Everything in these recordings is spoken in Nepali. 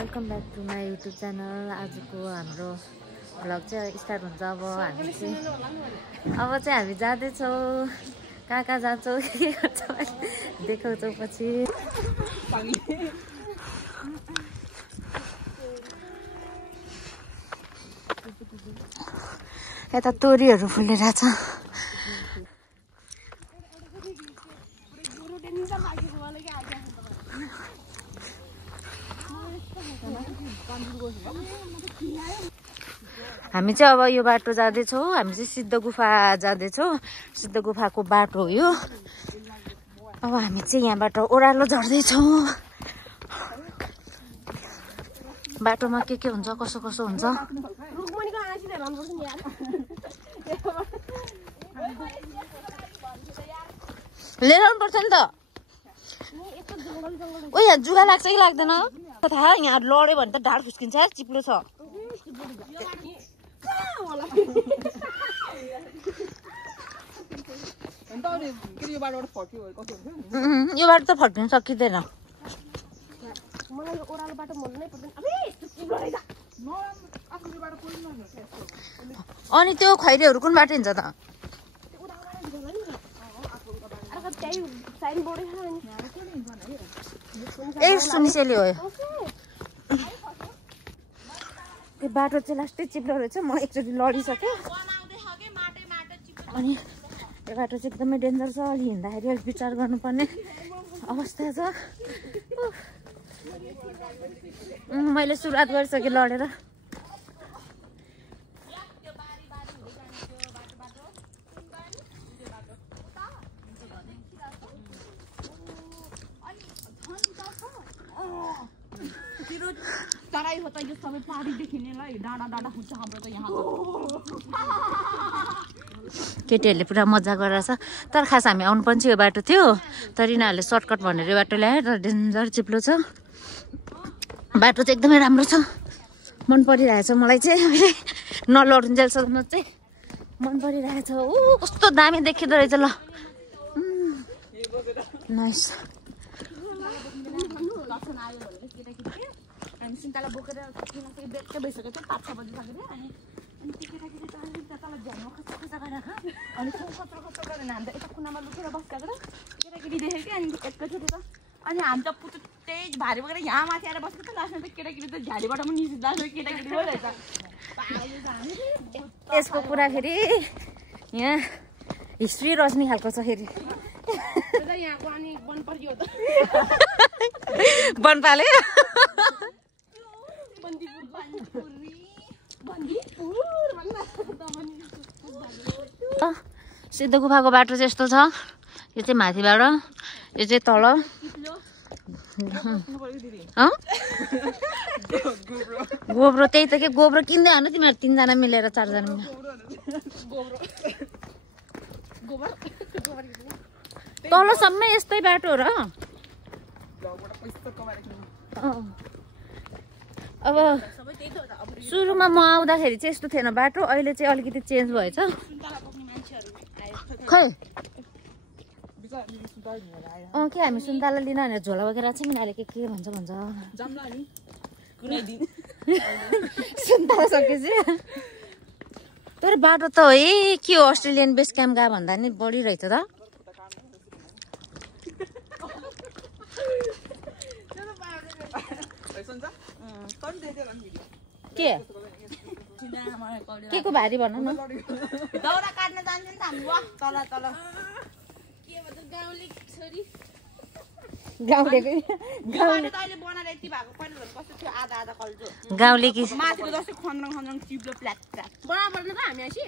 Welcome back to my YouTube channel. आजको हाम्रो भ्लग चाहिँ स्टार्ट हुन्छ। अब हामी जाँदैछौँ, कहाँ जान्छौँ, के गर्छौँ देखाउँछौँ पछि। यता तोरीहरू फुलिरहेछ। हामी चाहिँ अब यो बाटो जाँदैछौँ। हामी चाहिँ सिद्ध गुफा जाँदैछौँ। सिद्ध गुफाको बाटो हो यो। अब हामी चाहिँ यहाँबाट ओह्रालो झर्दैछौँ। बाटोमा के हुन्छ, कसो हुन्छ लिएर आउनुपर्छ नि त। ओ यहाँ जुगा लाग्छ कि लाग्दैन थाहा? यहाँ लड्यो भने त ढाड फुस्किन्छ, चिप्लो छ। यो बाटो त फर्किन सकिँदैन। अनि त्यो खैरेहरू कुन बाटो हिँड्छ त? ए सुनिसेली हो। त्यो बाटो चाहिँ लास्टै चिप्लो रहेछ। म एकचोटि लडिसक्यो। अनि यो बाटो चाहिँ एकदमै डेन्जर छ। अलि हिँड्दाखेरि अलिक विचार गर्नुपर्ने अवस्था छ। मैले सुरुवात गरिसकेँ लडेर। तराई होता यो सबै पहाडी देखिनेलाई डाँडा हुन्छ हाम्रो त यहाँ। केटीहरूले पुरा मजा गरेर छ। तर खास हामी आउनु पनि यो बाटो थियो, तर यिनीहरूले सर्टकट भनेर यो बाटो ल्यायो। तर डेन्जर चिप्लो छ। बाटो चाहिँ एकदमै राम्रो छ। मन परिरहेछ मलाई चाहिँ। नलड्नुन्जेलसम्म चाहिँ मन परिरहेछ। कस्तो दामी देखिँदो रहेछ ल। नाइस। हामी सुन्तला बोकेर बेच्दै भइसकेको थियो। 5-6 बजिसक्यो। अनि केटाकेटी त अलिक तल झ्यालमा खचा गरेर अनि खच्रो गरेर हामी त यता कुनामा लुकेर बसेको केटाकेटी देखेँ कि। अनि एकैचोटि त अनि हामी त पुतुत्तै भारी बोकेर यहाँ माथि आएर बसेको त। लास्टमा त केटाकेटी त झ्यालीबाट पनि निस्किँदा केटाकेटी पो रहेछ। यसको कुरा फेरि यहाँ हिस्ट्री रच्ने खालको छ फेरि। यहाँको अनि वन परियो त बनपाले सिद्ध गुफाको बाटो चाहिँ यस्तो छ। यो चाहिँ माथिबाट, यो चाहिँ तल। गोब्रो त्यही त के गोब्रो किन्दै हो तिमीहरू 3 जना मिलेर 4 जना मिलेर। तलसम्म यस्तै बाटो र। अब सुरुमा म आउँदाखेरि चाहिँ यस्तो थिएन बाटो। अहिले चाहिँ अलिकति चेन्ज भएछ। खै के हामी सुन्तला लिन भनेर झोला बोकेर चाहिँ मिनाले के भन्छ सुन्तला सकेपछि। तर बाटो त है के हो, अस्ट्रेलियन बेस क्याम्प गयो भन्दा नि बढी रहेछ त। के को भारी भन न। दाउरा काट्न जान्छ नि त हामी। वा तल के भन्छ गाउँले छोरी गाउँलेको गाउँले त अहिले बनाएर यति भएको। पहिला कस्तो थियो आधा कल्चो गाउँले कि माथिको जस्तो खन्द्रङ चिप्लो प्ल्याट बनाएर त हामी आसी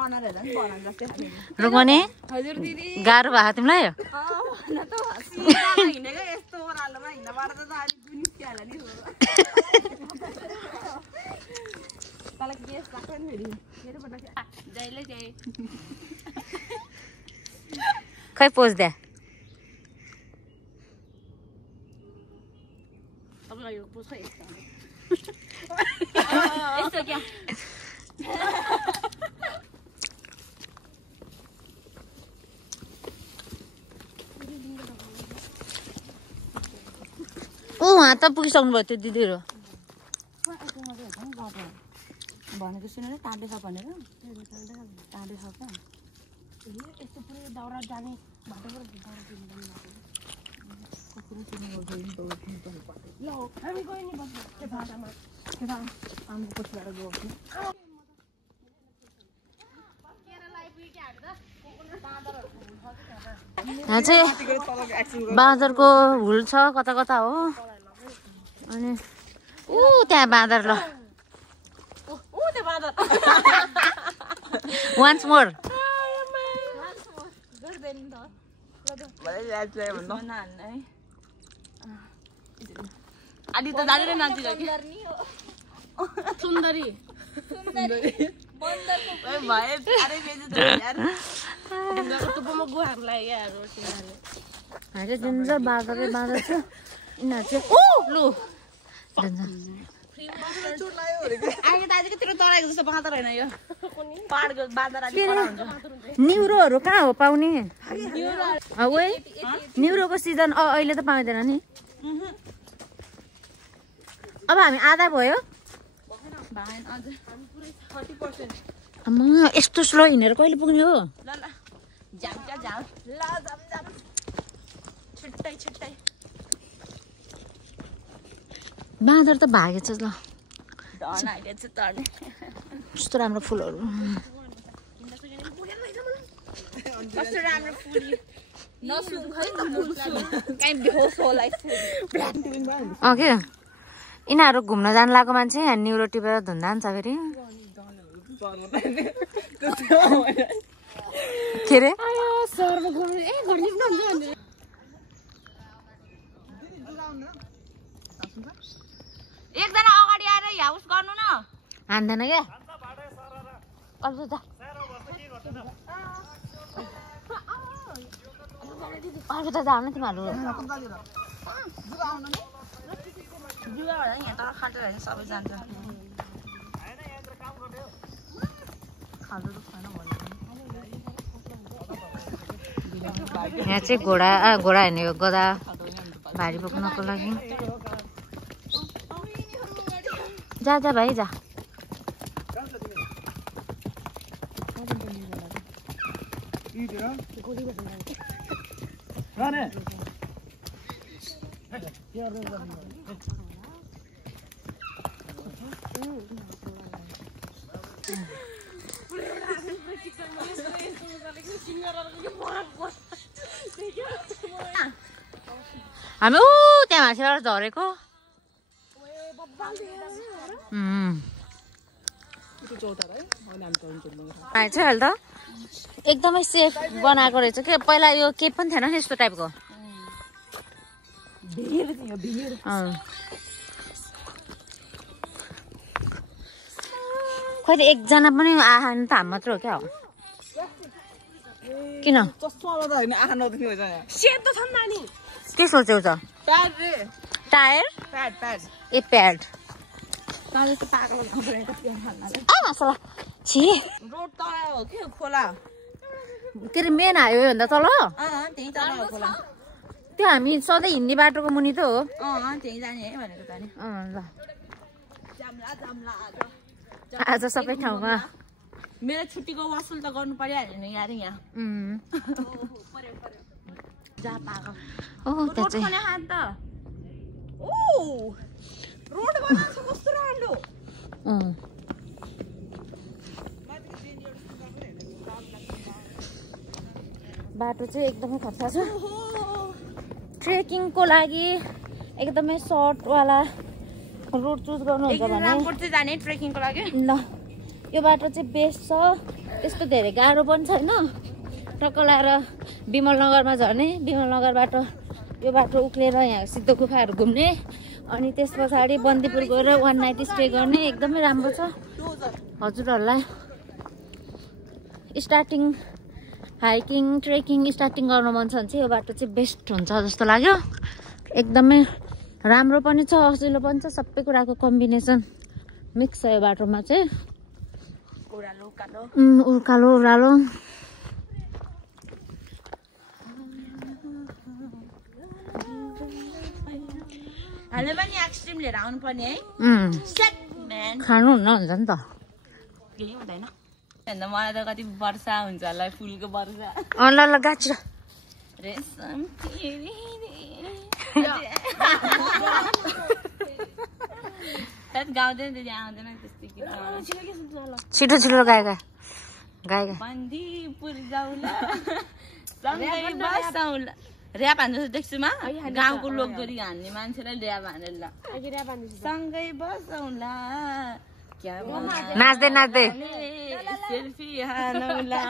अनरहरु नि बनाएर जस्तै रुकने हजुर दिदी गाह्रो भएको तिमीलाई। न त हिँडेको यस्तो ओह्रालोमा हिँड्नबाट त अलि गुनिस्किहाल्यो नि। तल गेस लाग्छ नि फेरि फेरिबाट जहिले जाए खै पोज दे। अब यो पोज खै यस्तो क्या। ओ उहाँ त पुगिसक्नु भयो त्यो दिदीहरू भनेको सुनेर टाँडे छ भनेर टाँडे छ क्या यस्तो पुरै दाउरा जाने बाटोबाट ल हामी गयो नि बस्नु त्यो बाटामा आम्बो पछिबाट गयो यहाँ चाहिँ बाँदरको हुल छ कता कता हो अनि ऊ त्यहाँ बाँदर ल वान्स मोर आदि त जाने नाच्दिन्छ कि सुन्दरी टुप्पोमा गुहाहरूलाई यार चाहिँ डेन्जर बाँदरै बाँदर छ यिनीहरू चाहिँ ओ लु न्युरोहरू कहाँ हो पाउने न्युरोको सिजन अहिले त पाउँदैन नि अब हामी आधा भयो यस्तो स्लो हिँडेर कहिले पुग्ने हो बाँदर त भागेछ ल कस्तो राम्रो फुलहरू के यिनीहरू घुम्न जानु लागेको मान्छे यहाँ न्युरो टिपेर धुन जान्छ फेरि के अरे एकजना अगाडि आएर हाउस गर्नु न हान्दैन क्या अर्को त जाऊ न तिमीहरू यहाँ तर खाटेर होइन सबै जान्छ यहाँ चाहिँ घोडा होइन यो गदा भारी बोक्नको लागि जा जा भाइ जा हामी त्यहाँ मान्छेबाट झरेको छ अहिले त एकदमै सेफ बनाएको रहेछ के पहिला यो केही पनि थिएन नि यस्तो टाइपको खोइ त एकजना पनि आहा त हाम मात्र हो क्या हो किन के सोच्यौ त टायर ए प्याड छि रोड तल हो कि खोला के अरे मेन हाइवे भन्दा तल त्यही तल हो खोला त्यो हामी सधैँ हिँड्ने बाटोको मुनि त हो त्यही जाने है भनेको त नि ल आज सबै ठाउँमा मेरो छुट्टीको वसुल त गर्नु परिहाल्यो नि यार यहाँ जा पाको त्यहाँ चाहिँ रोड बनाएको कस्तो राम्रो बाटो चाहिँ एकदमै खतरा छ ट्रेकिङको लागि एकदमै सर्टवाला रोड चुज गर्नुहुन्छ भने जाने ट्रेकिङको लागि ल यो बाटो चाहिँ बेस्ट छ त्यस्तो धेरै गाह्रो पनि छैन टक्क लाएर विमल नगरमा झर्ने विमल नगरबाट यो बाटो उक्लेर यहाँ सिद्धो गुफाहरू घुम्ने अनि त्यस पछाडि बन्दीपुर गएर 1 नाइट स्टे गर्ने एकदमै राम्रो छ हजुरहरूलाई स्टार्टिङ हाइकिङ ट्रेकिङ स्टार्टिङ गर्न मन छ भने चाहिँ यो बाटो चाहिँ बेस्ट हुन्छ जस्तो लाग्यो एकदमै राम्रो पनि छ सजिलो पनि छ सबै कुराको कम्बिनेसन मिक्स छ यो बाटोमा चाहिँ उकालो ओह्रालो हामीले पनि एक्सट्रिम लिएर आउनु पर्ने है सेट म्यान खानुहुन्न हुन्छ नि त केही हुँदैन अन्त मलाई त कति वर्षा हुन्छ होला फुलको वर्षा ल ल गाछ रेशम गाउँदैन त्यति आउँदैन त्यस्तै छिटो छिटो गाए बन्दीपुर जाउला सँगै बसौला ऱ्याप हान्नु देख्छु मा गाउँको लोकगीत हान्ने मान्छेलाई ऱ्याप हानेर ल सँगै बसौला नाच्दै नाच्दै सेल्फी हानौला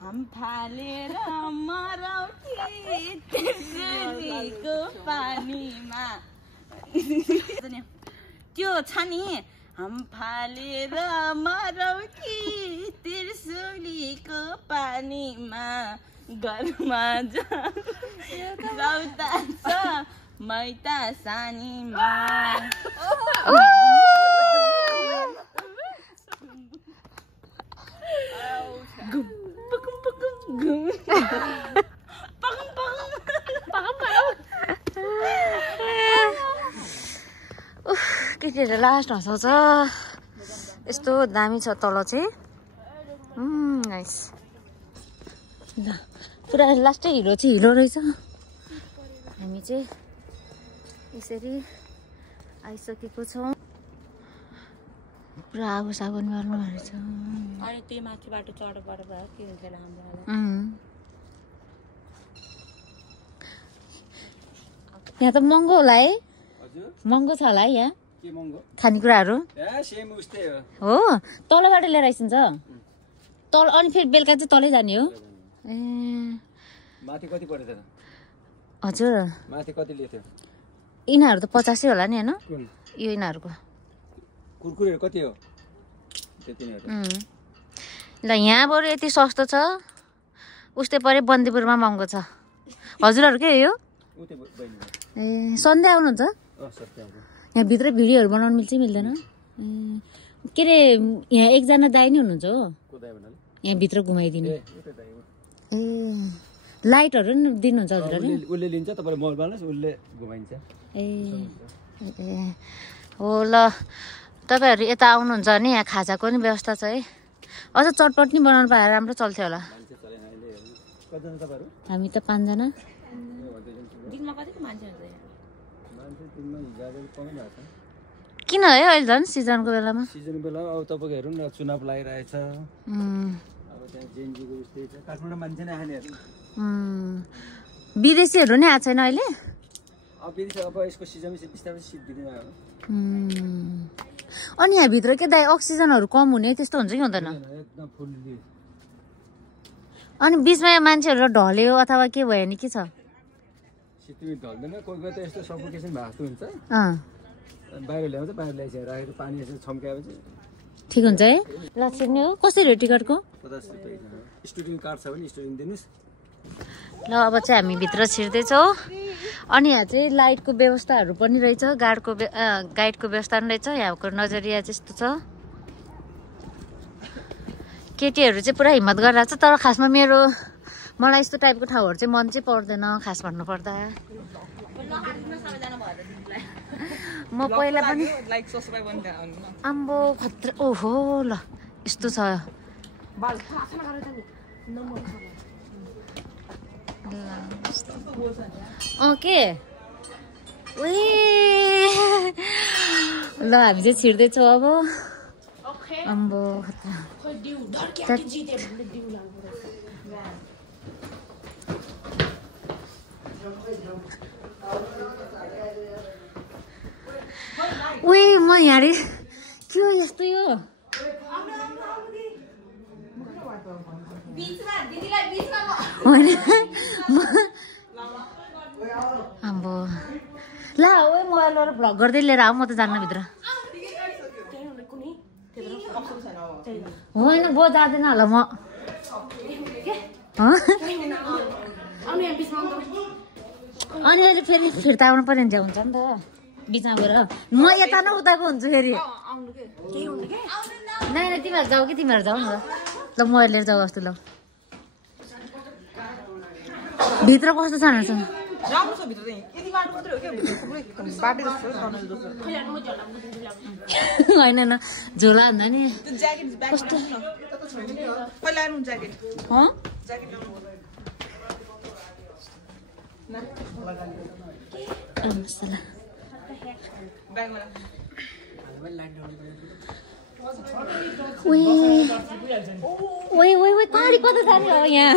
हम फालेर मरौ कि पानीमा त्यो छ नि हम फालेर मरौ कि त्रिशुलीको पानीमा घरमा जाउँदा छ मैता सानीमा केटीहरूले लास्ट हँसाउँछ यस्तो दामी छ तल चाहिँ नाइस ल पुरा लास्टै हिरो चाहिँ हिरो रहेछ हामी चाहिँ यसरी आइसकेको छौँ पुरा आगो सागो निभाल्नु रहेछ अनि त्यो माथि बाटो चढबाट भयो के हुन्छ हाम्रो यहाँ त महँगो होला है महँगो छ होला है यहाँ खानेकुराहरू हो तलबाट लिएर आइसिन्छ तल अनि फेरि बेलुका चाहिँ तलै जाने हो ए माथि कति परेछ हजुर माथि कति लिएको यिनीहरू त 50 होला नि हैन यो यिनीहरूको कुरकुरेहरू कति हो ल यहाँ बरु यति सस्तो छ उस्तै परे बन्दीपुरमा महँगो छ हजुरहरू के हो ए सन्डे आउनुहुन्छ यहाँ भित्र भिडियोहरू बनाउनु मिल्छ मिल्दैन के अरे यहाँ एकजना दाइ नै हुनुहुन्छ हो यहाँ भित्र घुमाइदिनु ए लाइटहरू नि दिनुहुन्छ हजुरहरूले उसले लिन्छ तपाईले मल बाल्नुस् उसले घुमाइन्छ ए हो ल तपाईहरु यता आउनुहुन्छ भने यहाँ खाजाको नि व्यवस्था छ है अझ चटपट नि बनाउनु पाए राम्रो चल्थ्यो होला हामी त 5 जना दिनमा कतिको मान्छे हुन्छ किन है अहिले झन् सिजनको बेलामा सिजनको बेला अब तपाईको हेर्नु न चुनाव लागिरहेछ अब त्यहाँ जेनजीको उस्तै छ काठमाडौँ मान्छे नै आएन हेर्नु विदेशीहरू नै आएको छैन अहिले अब विदेशी अब यसको सिजन बिस्तारै सिट दिँदै आयो अनि यहाँ भित्र के दाइ अक्सिजनहरू कम हुने त्यस्तो हुन्छ कि हुँदैन एकदम फुल्ली अनि बिचमा मान्छेहरू ढल्यो अथवा के भयो नि के छ सिटमी ढल्दैन कोही कोही त यस्तो सफोकेसन भएको हुन्छ बाहिर ल्याउँछ बाहिर ल्याइसकेर राखेर पानी यसो छम्क्याएपछि ठिक हुन्छ है ल छिर्ने हो कसरी हो टिकटको 50 रुपैयाँ स्टुडेन्ट कार्ड छ भने स्टुडेन्ट दिनुस् ल अब चाहिँ हामी भित्र छिर्दैछौँ अनि यहाँ चाहिँ लाइटको व्यवस्थाहरू पनि रहेछ गाइडको व्यवस्था पनि रहेछ यहाँको नजरिया त्यस्तो छ केटीहरू चाहिँ पुरा हिम्मत गरिरहेको छ तर खासमा मलाई यस्तो टाइपको ठाउँहरू चाहिँ मन चाहिँ पर्दैन खास भन्नुपर्दा म पहिला पनि आम्बो खतरा ओहो ल यस्तो छ के ल हामी चाहिँ छिर्दैछौँ अब आम्बो खतरा उही म यहाँ के हो यस्तो यो आम्बो ल ओ मोबाइलबाट भ्लग गर्दै लिएर आऊ म त जान्न भित्र होइन गो जाँदैन होला म अनि अहिले फेरि फिर्ता आउनु पर्यो भने चाहिँ हुन्छ नि त बिचमा गएर म यता न उताको हुन्छु फेरि नाइ तिमीहरू जाऊ कि तिमीहरू जाऊ न ल म लिएर जाऊ जस्तो ल भित्र कस्तो छ रहेछ राम्रो छ भित्र चाहिँ यति बाटो मात्रै हो क्या थुप्रै बाटो जस्तो टनल जस्तो होइन न झोला भन्दा नि त्यो ज्याकेट ब्याग कस्तो न पहिला आउनु ज्याकेट ज्याकेट ल्याउनु ब्यागमा कहाँनिर कता जाने हो यहाँ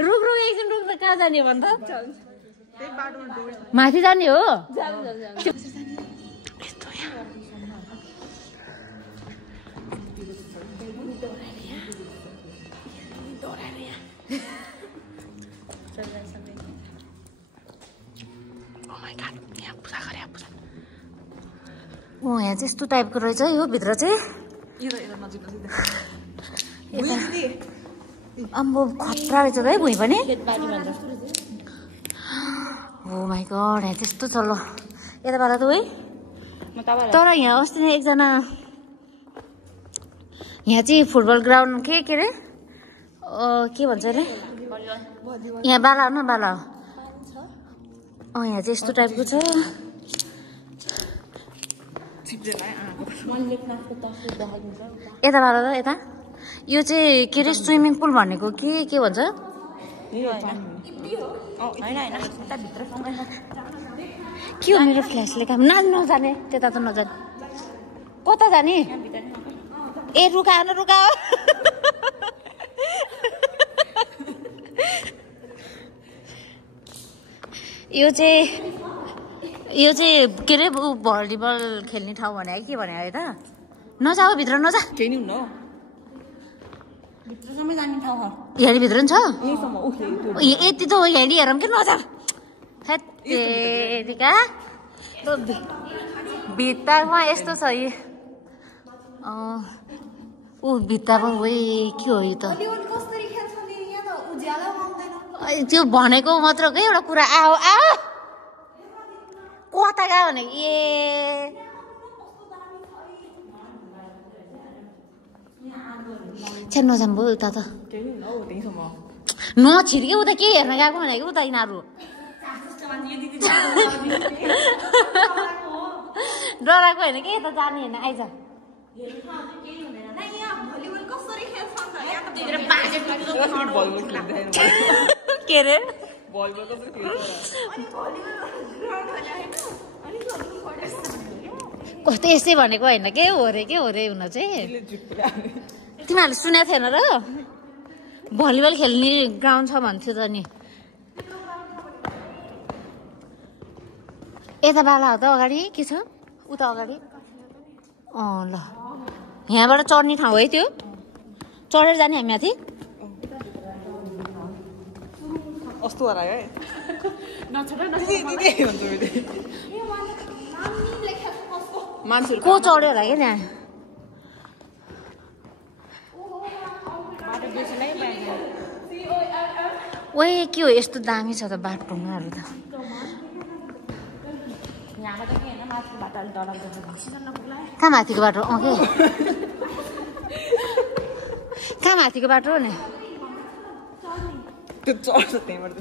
रुख एकछिन रुख कहाँ जाने भन् त माथि जाने हो यहाँ चाहिँ यस्तो टाइपको रहेछ यो भित्र चाहिँ अम्बो खतरा रहेछ त है भुइँ पनि हो माइ गड यहाँ त्यस्तो छ ल यताबाट त है तर यहाँ अस्ति नै एकजना यहाँ चाहिँ फुटबल ग्राउन्ड के अरे के भन्छ अरे यहाँ बाला हो न बाला हो यहाँ चाहिँ यस्तो टाइपको छ यताबाट त यता यो चाहिँ के अरे स्विमिङ पुल भनेको के भन्छ के हो मेरो फ्ल्यासले काम नजाने त्यता त नजाने कता जाने ए रुका न रुका यो चाहिँ के अरे भलिबल खेल्ने ठाउँ भने के भने है त नजाऊ भित्र नजा केही नि हुन्न भित्रसम्म जाने ठाउँ हो भित्र नि छ यहीसम्म यति त हो हेरौँ कि नजा हेरिका भित्तामा यस्तो छ यी भित्तामा के हो यो त त्यो भनेको मात्र के एउटा कुरा आओ कता गयो भने नजाम भयो उता त नछिर्के उता के हेर्न गएको भनेको उता यिनीहरू डराएको होइन कि यता जाने होइन आइज के अरे कस्तो यस्तै भनेको होइन के हो रे हुन चाहिँ तिमीहरूले सुनेको थिएन र भलिबल खेल्ने ग्राउन्ड छ भन्थ्यो त नि यता बाला हो त अगाडि के छ उता अगाडि ल यहाँबाट चढ्ने ठाउँ है त्यो चढेर जाने हामी माथि कस्तो हरायो है मान्छेहरू को चढ्यो होला क्या त्यहाँ ओए के हो यस्तो दामी छ त बाटोहरू त कहाँ माथिको बाटो के कहाँ माथिको बाटो हो नि त्यो चढ्छ त्यहीँबाट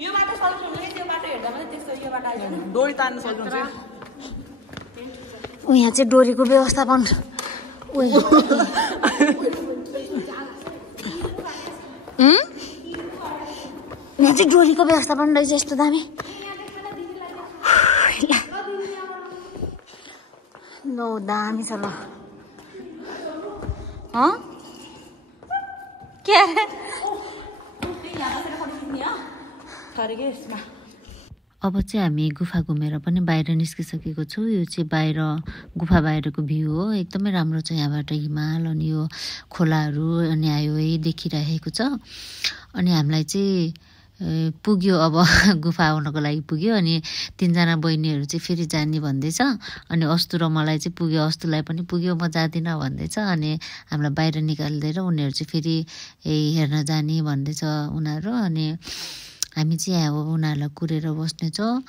यो बाटो सल्छ त्यो बाटो हेर्दा पनि त्यस्तो यो बाटो आइज डोरी तान्न सक्नुहुन्छ यहाँ चाहिँ डोरीको व्यवस्थापन यहाँ चाहिँ डोरीको व्यवस्थापन रहेछ यस्तो दामी लो दामी छ ल के अब चाहिँ हामी गुफा घुमेर पनि बाहिर निस्किसकेको छु यो चाहिँ बाहिर गुफा बाहिरको भ्यू हो एकदमै राम्रो छ यहाँबाट हिमाल अनि यो खोलाहरू अनि हाइवे देखिरहेको छ अनि हामीलाई चाहिँ पुग्यो अब गुफा आउनको लागि पुग्यो अनि तीनजना बहिनीहरू चाहिँ फेरि जाने भन्दैछ अनि अस्तु र मलाई चाहिँ पुग्यो अस्तुलाई पनि पुग्यो म जाँदिनँ भन्दैछ अनि हामीलाई बाहिर निकालिदिएर उनीहरू चाहिँ फेरि हेर्न जाने भन्दैछ उनीहरू अनि हामी चाहिँ यहाँ अब उनीहरूलाई कुरेर बस्नेछौँ।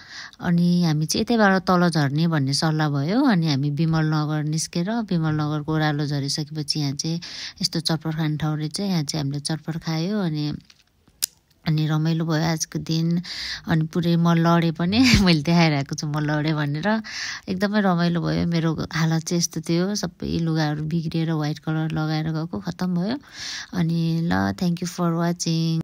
अनि हामी चाहिँ यतैबाट तल झर्ने भन्ने सल्लाह भयो। अनि हामी विमलनगर निस्केर विमलनगरको ओह्रालो झरिसकेपछि यहाँ चाहिँ यस्तो चटपट खाने ठाउँ रहेछ। यहाँ चाहिँ हामीले चटपट खायो अनि रमाइलो भयो आजको दिन। अनि पुरै म लडेँ पनि मैले देखाइरहेको छु म लडेँ भनेर। एकदमै रमाइलो भयो। मेरो हालत चाहिँ यस्तो थियो, सबै लुगाहरू बिग्रिएर व्हाइट कलर लगाएर गएको खत्तम भयो। अनि ल थ्याङ्क यू फर वाचिङ।